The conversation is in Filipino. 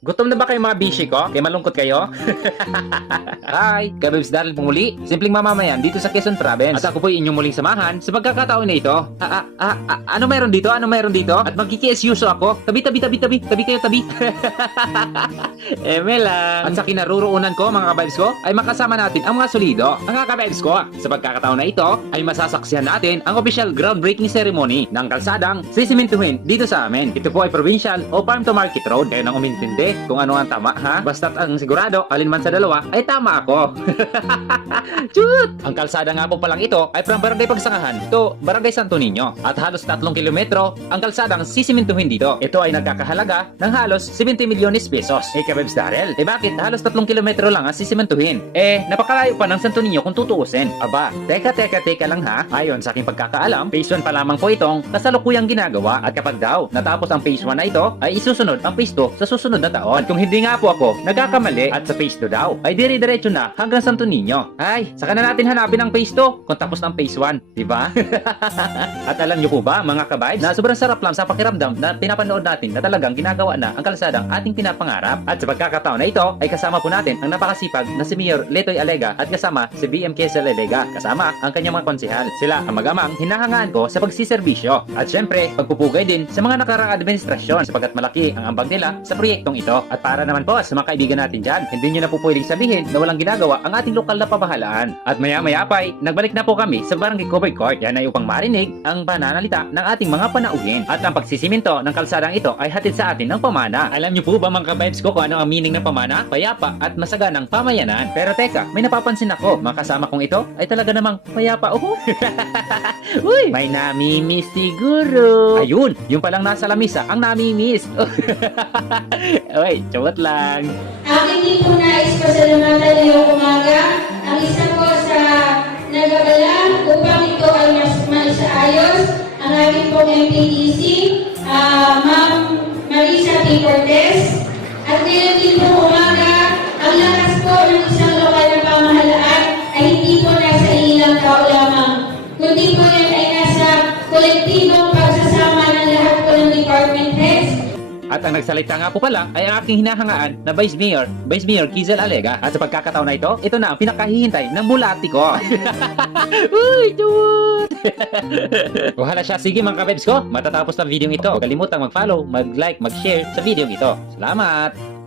Gutom na ba kayo mga bishi ko? Kaya malungkot kayo? Hi! Kabibs Daryl po muli. Simpleng mamamayan dito sa Quezon Province. At ako po inyong muling samahan sa pagkakataon na ito. Ah, ah, ah, ah, ano meron dito? Ano meron dito? At magkikiesyuso ako. Tabi, tabi, tabi, tabi. Tabi kayo, tabi. Eme lang. At sa kinaruroonan ko, mga kabibs ko, ay makasama natin ang mga solido. Mga kabibs ko, sa pagkakataon na ito, ay masasaksihan natin ang official groundbreaking ceremony ng kalsadang sisimintuhin dito sa amin. Ito po ay provincial o farm to market road. Kaya nang umintindi kung ano ang tama, ha? Basta't ang sigurado, alin man sa dalawa, ay tama ako. Chut! Ang kalsada nga po palang ito ay from Barangay Pagsangahan to Barangay Santo Niño. At halos 3 kilometro ang kalsadang sisimintuhin dito. Ito ay nagkakahalaga ng halos 70 milyones pesos. Eh, kabebs Darrell, eh bakit halos 3 kilometro lang ang sisimentuhin? Eh, napakalayo pa ng Santo Niño kung tutuusin. Aba, teka, teka, teka lang ha. Ayon sa aking pagkakaalam, phase 1 pa lamang po itong kasalukuyang ginagawa. At kapag daw natapos ang phase 1 na ito, ay isusunod ang phase 2 sa susunod na taon. At kung hindi nga po ako nagkakamali at sa phase 2 daw, ay dire-diretso na hanggang Santo Niño. Ay, saka na natin hanapin ang phase 2 kung tapos ng phase 1, di ba? At alam niyo po ba, mga kabibes, na sobrang sarap lang sa pakiramdam na pinapanood natin na talagang ginagawa na ang kalsadang ating pinapangarap. At sa pagkakataon na ito, ay kasama po natin ang napakasipag na si Mayor Letoy Alega at kasama si BM Quezon Alega, kasama ang kanyang mga konsihal. Sila ang magamang hinahangaan ko sa pagsiservisyo. At syempre, pagpupugay din sa mga nakaraang administrasyon sapagkat malaki ang ambag nila sa proyektong ito. At para naman po sa mga kaibigan natin dyan, hindi nyo na po pwedeng sabihin na walang ginagawa ang ating lokal na pamahalaan. At maya-maya pa ay, nagbalik na po kami sa Barangay Covered Court. Yan ay upang marinig ang pananalita ng ating mga panauhin. At ang pagsisiminto ng kalsadang ito ay hatid sa atin ng pamana. Alam niyo po ba mga kabibes ko kung ano ang meaning ng pamana? Payapa at masaganang pamayanan. Pero teka, may napapansin ako. Mga kasama kong ito ay talaga namang payapa. Oh. Uy, may namimiss siguro. Ayun, yung palang nasa lamisa ang namimiss. Uy, chawat lang. Akin din po nais pasalamatan ngayong umaga ang isa po sa nagabala upang ito ay mas maisaayos ang aking pong MPDC, At ang nagsalita nga po pala ay ang aking hinahangaan na Vice Mayor, Vice Mayor Kizel Alega. At sa pagkakataon na ito, ito na ang pinakahihintay ng bulati ko. Uy, dude! Wahala siya. Sige mga kabebs ko, matatapos ng video ito. Huwag kalimutang mag-follow, mag-like, mag-share sa video ito. Salamat!